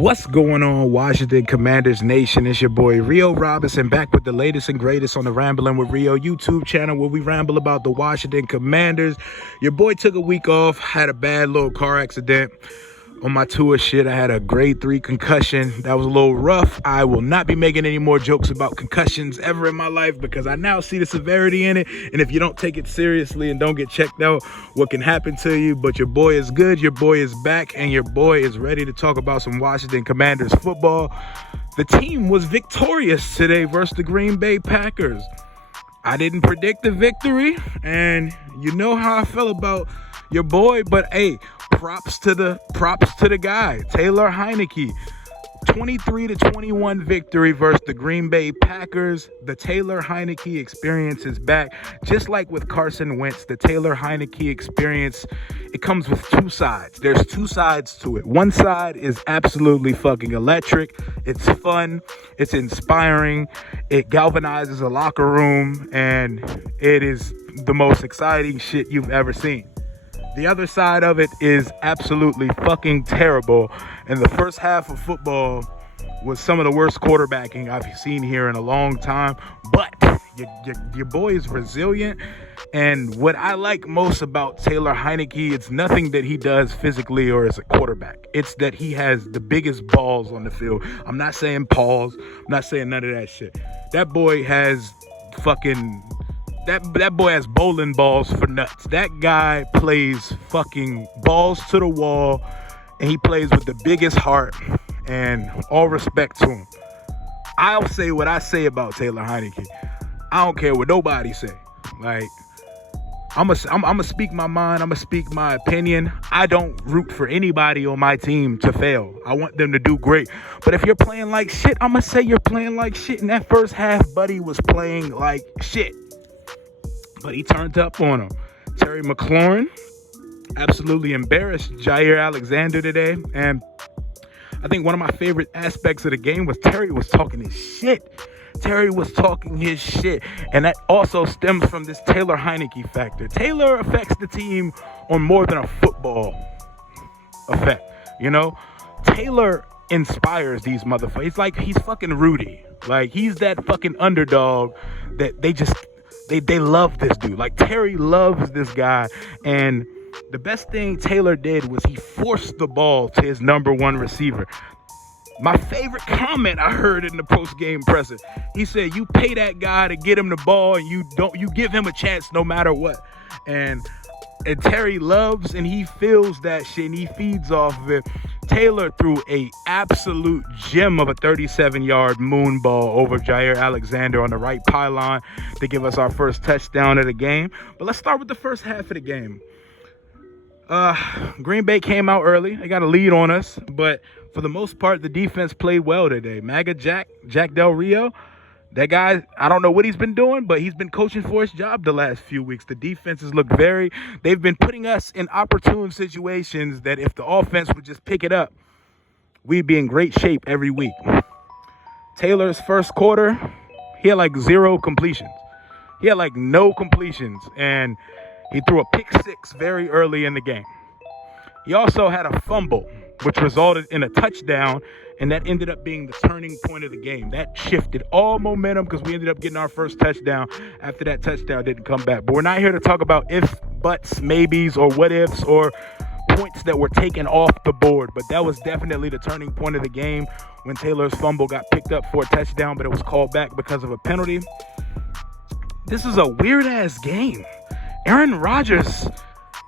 What's going on, Washington Commanders Nation? It's your boy Rio Robinson back with the latest and greatest on the Ramblin' with Rio YouTube channel, where we ramble about the Washington Commanders. Your boy took a week off, had a bad little car accident on my tour shit. I had a grade 3 concussion. That was a little rough. I will not be making any more jokes about concussions ever in my life, because I now see the severity in it. And if you don't take it seriously and don't get checked out, what can happen to you? But your boy is good. Your boy is back, and your boy is ready to talk about some Washington Commanders football. The team was victorious today versus the Green Bay Packers. I didn't predict the victory, and you know how I felt about your boy, but hey, props to the guy, Taylor Heinicke. 23-21 victory versus the Green Bay Packers. The Taylor Heinicke experience is back. Just like with Carson Wentz, the Taylor Heinicke experience, it comes with two sides. There's two sides to it. One side is absolutely fucking electric. It's fun. It's inspiring. It galvanizes a locker room, and it is the most exciting shit you've ever seen. The other side of it is absolutely fucking terrible. And the first half of football was some of the worst quarterbacking I've seen here in a long time. But your boy is resilient. And what I like most about Taylor Heinicke, it's nothing that he does physically or as a quarterback. It's that he has the biggest balls on the field. I'm not saying paws. I'm not saying none of that shit. That boy has fucking... That boy has bowling balls for nuts. That guy plays fucking balls to the wall, and he plays with the biggest heart, and all respect to him. I'll say what I say about Taylor Heinicke. I don't care what nobody say. Like, I'm gonna speak my mind. I'm gonna speak my opinion. I don't root for anybody on my team to fail. I want them to do great. But if you're playing like shit, I'm gonna say you're playing like shit. And that first half, buddy was playing like shit. But he turned up on him. Terry McLaurin absolutely embarrassed Jair Alexander today. And I think one of my favorite aspects of the game was Terry was talking his shit. Terry was talking his shit. And that also stems from this Taylor Heinicke factor. Taylor affects the team on more than a football effect. You know? Taylor inspires these motherfuckers. It's like he's fucking Rudy. Like, he's that fucking underdog that they just... They love this dude. Like, Terry loves this guy. And the best thing Taylor did was he forced the ball to his number one receiver. My favorite comment I heard in the post-game presser, he said, you pay that guy to get him the ball, and you give him a chance no matter what. And Terry loves and he feels that shit, and he feeds off of it. Taylor threw a absolute gem of a 37-yard moon ball over Jair Alexander on the right pylon to give us our first touchdown of the game. But let's start with the first half of the game. Green Bay came out early. They got a lead on us, but for the most part, the defense played well today. Jack Del Rio, that guy, I don't know what he's been doing, but he's been coaching for his job the last few weeks. The defenses look they've been putting us in opportune situations that if the offense would just pick it up, we'd be in great shape every week. Taylor's first quarter, he had like 0 completions. He had like no completions, and he threw a pick 6 very early in the game. He also had a fumble, which resulted in a touchdown, and that ended up being the turning point of the game. That shifted all momentum because we ended up getting our first touchdown after that touchdown didn't come back. But we're not here to talk about ifs, buts, maybes, or what ifs, or points that were taken off the board. But that was definitely the turning point of the game when Taylor's fumble got picked up for a touchdown, but it was called back because of a penalty. This is a weird-ass game. Aaron Rodgers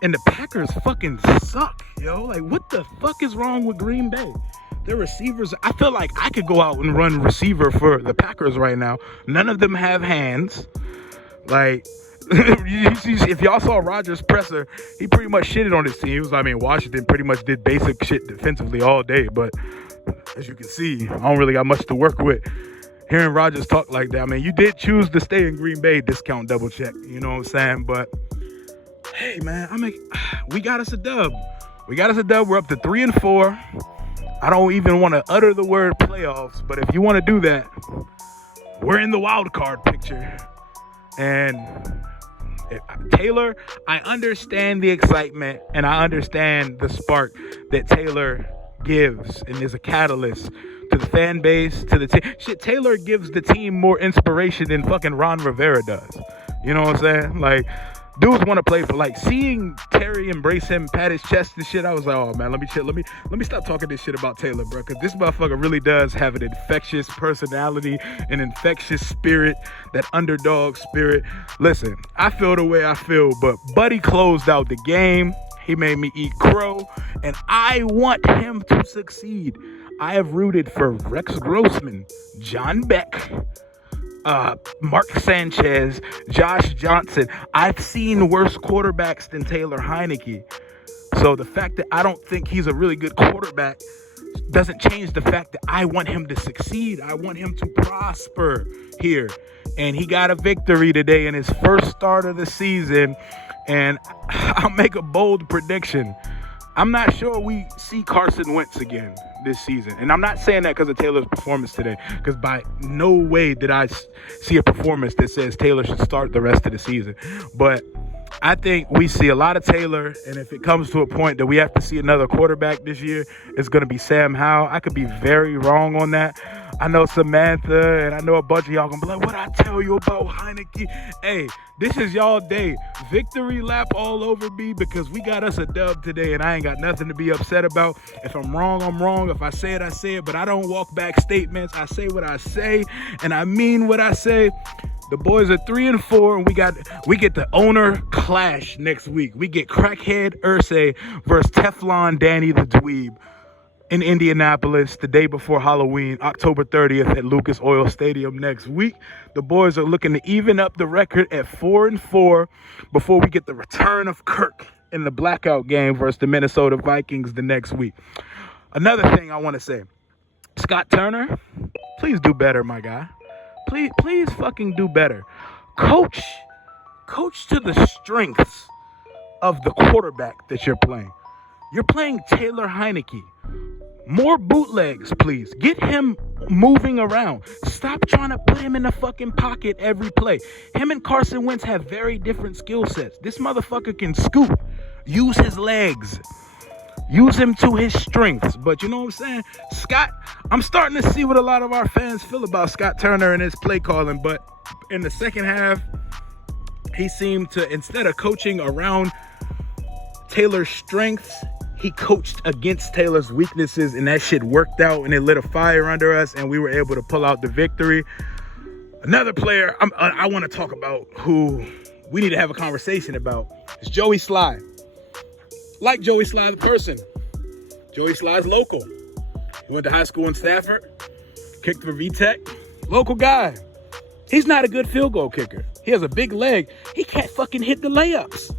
and the Packers fucking suck, yo. Like, what the fuck is wrong with Green Bay? Their receivers, I feel like I could go out and run receiver for the Packers right now. None of them have hands. Like, if y'all saw Rodgers' presser, he pretty much shitted on his team. He was, Washington pretty much did basic shit defensively all day. But as you can see, I don't really got much to work with. Hearing Rodgers talk like that, you did choose to stay in Green Bay, discount double check. You know what I'm saying? But, hey, man, we got us a dub. We're up to 3-4. I don't even want to utter the word playoffs, but if you want to do that, we're in the wild card picture. And Taylor, I understand the excitement and I understand the spark that Taylor gives and is a catalyst to the fan base, to the team. Shit, Taylor gives the team more inspiration than fucking Ron Rivera does. You know what I'm saying? Like, dudes want to play for, like, seeing Terry embrace him, pat his chest and shit. I was like, oh man, let me chill. Let me stop talking this shit about Taylor, bro. Because this motherfucker really does have an infectious personality, an infectious spirit, that underdog spirit. Listen, I feel the way I feel, but Buddy closed out the game. He made me eat crow, and I want him to succeed. I have rooted for Rex Grossman, John Beck, Mark Sanchez, Josh Johnson. I've seen worse quarterbacks than Taylor Heinicke. So the fact that I don't think he's a really good quarterback doesn't change the fact that I want him to succeed. I want him to prosper here. And he got a victory today in his first start of the season. And I'll make a bold prediction. I'm not sure we see Carson Wentz again this season. And I'm not saying that because of Taylor's performance today, because by no way did I see a performance that says Taylor should start the rest of the season. But I think we see a lot of Taylor, and if it comes to a point that we have to see another quarterback this year, it's going to be Sam Howell. I could be very wrong on that. I know Samantha and I know a bunch of y'all going to be like, what I tell you about Heinicke? Hey, this is y'all day. Victory lap all over me because we got us a dub today and I ain't got nothing to be upset about. If I'm wrong, I'm wrong. If I say it, I say it. But I don't walk back statements. I say what I say and I mean what I say. The boys are 3-4, and we get the owner clash next week. We get Crackhead Irsay versus Teflon Danny the Dweeb in Indianapolis the day before Halloween, October 30th at Lucas Oil Stadium next week. The boys are looking to even up the record at 4-4 before we get the return of Kirk in the blackout game versus the Minnesota Vikings the next week. Another thing I want to say, Scott Turner, please do better, my guy. Please fucking do better. Coach to the strengths of the quarterback that you're playing. You're playing Taylor Heinicke. More bootlegs, please. Get him moving around. Stop trying to put him in the fucking pocket every play. Him and Carson Wentz have very different skill sets. This motherfucker can scoop. Use his legs. Use him to his strengths. But you know what I'm saying? Scott, I'm starting to see what a lot of our fans feel about Scott Turner and his play calling. But in the second half, he seemed to, instead of coaching around Taylor's strengths, he coached against Taylor's weaknesses, and that shit worked out, and it lit a fire under us, and we were able to pull out the victory. Another player I want to talk about who we need to have a conversation about is Joey Sly. Like Joey Sly the person. Joey Sly's local. He went to high school in Stafford, kicked for VTech. Local guy. He's not a good field goal kicker. He has a big leg. He can't fucking hit the layups.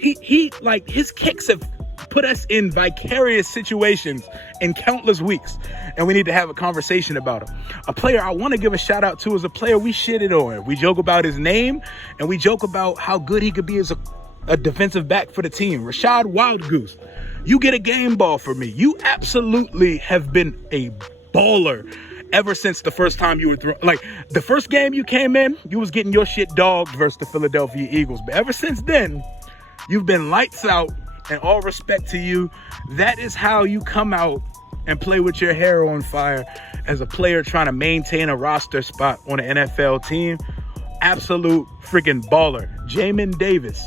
He like, his kicks have put us in vicarious situations in countless weeks, and we need to have a conversation about him. A player I want to give a shout out to is a player we shitted on. We joke about his name, and we joke about how good he could be as a defensive back for the team. Rashad Wildgoose, you get a game ball for me. You absolutely have been a baller ever since the first time you were like the first game you came in, you was getting your shit dogged versus the Philadelphia Eagles. But ever since then, you've been lights out, and all respect to you. That is how you come out and play with your hair on fire as a player trying to maintain a roster spot on an NFL team. Absolute freaking baller. Jamin Davis.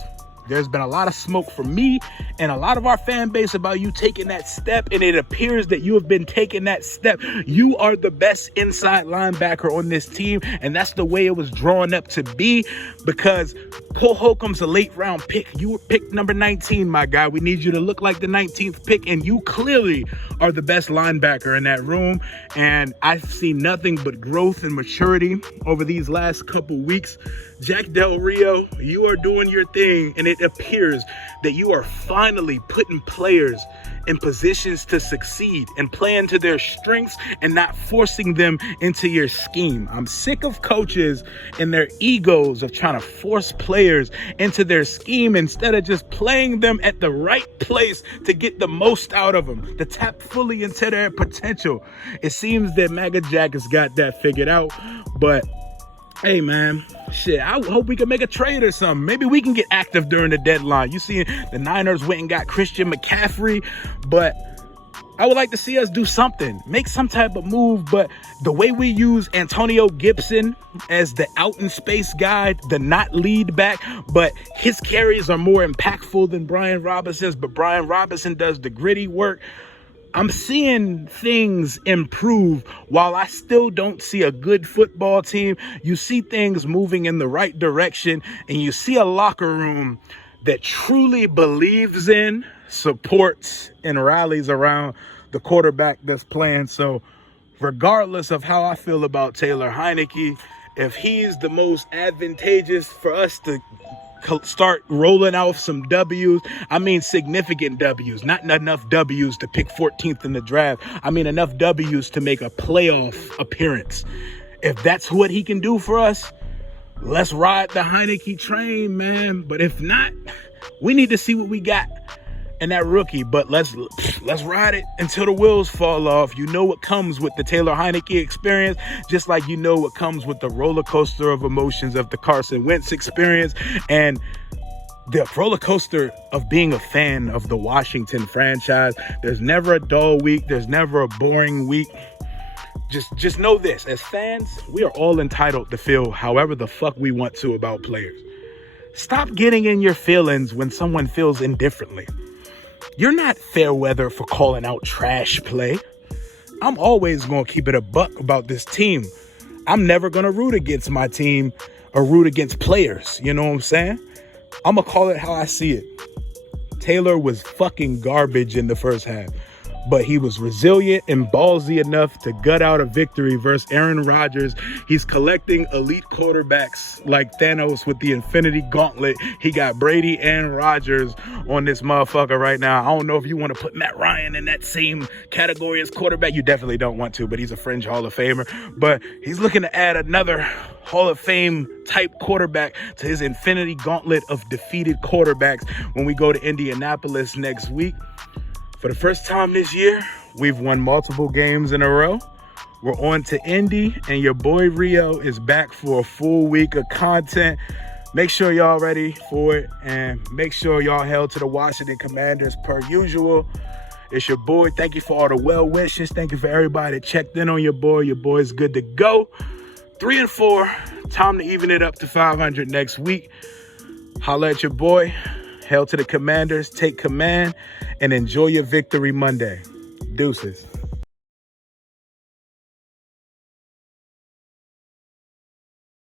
There's been a lot of smoke from me and a lot of our fan base about you taking that step, and it appears that you have been taking that step. You are the best inside linebacker on this team, and that's the way it was drawn up to be, because Cole Holcomb's a late round pick. You were picked number 19, my guy. We need you to look like the 19th pick, and you clearly are the best linebacker in that room, and I've seen nothing but growth and maturity over these last couple weeks. Jack Del Rio, you are doing your thing, and it appears that you are finally putting players in positions to succeed and playing to their strengths and not forcing them into your scheme. I'm sick of coaches and their egos of trying to force players into their scheme instead of just playing them at the right place to get the most out of them, to tap fully into their potential. It seems that MAGA Jack has got that figured out, but hey, man, shit, I hope we can make a trade or something. Maybe we can get active during the deadline. You see, the Niners went and got Christian McCaffrey, but I would like to see us do something, make some type of move, but the way we use Antonio Gibson as the out in space guy, the not lead back, but his carries are more impactful than Brian Robinson's, but Brian Robinson does the gritty work. I'm seeing things improve. While I still don't see a good football team, you see things moving in the right direction, and you see a locker room that truly believes in, supports, and rallies around the quarterback that's playing. So regardless of how I feel about Taylor Heinicke, if he's the most advantageous for us to start rolling out some W's, I mean significant W's, not enough W's to pick 14th in the draft. I mean enough W's to make a playoff appearance. If that's what he can do for us, let's ride the Heinicke train, man. But if not, we need to see what we got in that rookie. But let's ride it until the wheels fall off. You know what comes with the Taylor Heinicke experience, just like you know what comes with the roller coaster of emotions of the Carson Wentz experience and the roller coaster of being a fan of the Washington franchise. There's never a dull week. There's never a boring week. Just know this, as fans, we are all entitled to feel however the fuck we want to about players. Stop getting in your feelings when someone feels indifferently. You're not fair weather for calling out trash play. I'm always going to keep it a buck about this team. I'm never going to root against my team or root against players. You know what I'm saying? I'm going to call it how I see it. Taylor was fucking garbage in the first half, but he was resilient and ballsy enough to gut out a victory versus Aaron Rodgers. He's collecting elite quarterbacks like Thanos with the Infinity Gauntlet. He got Brady and Rodgers on this motherfucker right now. I don't know if you want to put Matt Ryan in that same category as quarterback. You definitely don't want to, but he's a fringe Hall of Famer. But he's looking to add another Hall of Fame type quarterback to his Infinity Gauntlet of defeated quarterbacks when we go to Indianapolis next week. For the first time this year, we've won multiple games in a row. We're on to Indy, and your boy Rio is back for a full week of content. Make sure y'all ready for it, and make sure y'all held to the Washington Commanders per usual. It's your boy. Thank you for all the well wishes. Thank you for everybody that checked in on your boy. Your boy's good to go. 3-4. Time to even it up to 500 next week. Holla at your boy. Hail to the Commanders, take command, and enjoy your victory Monday. Deuces.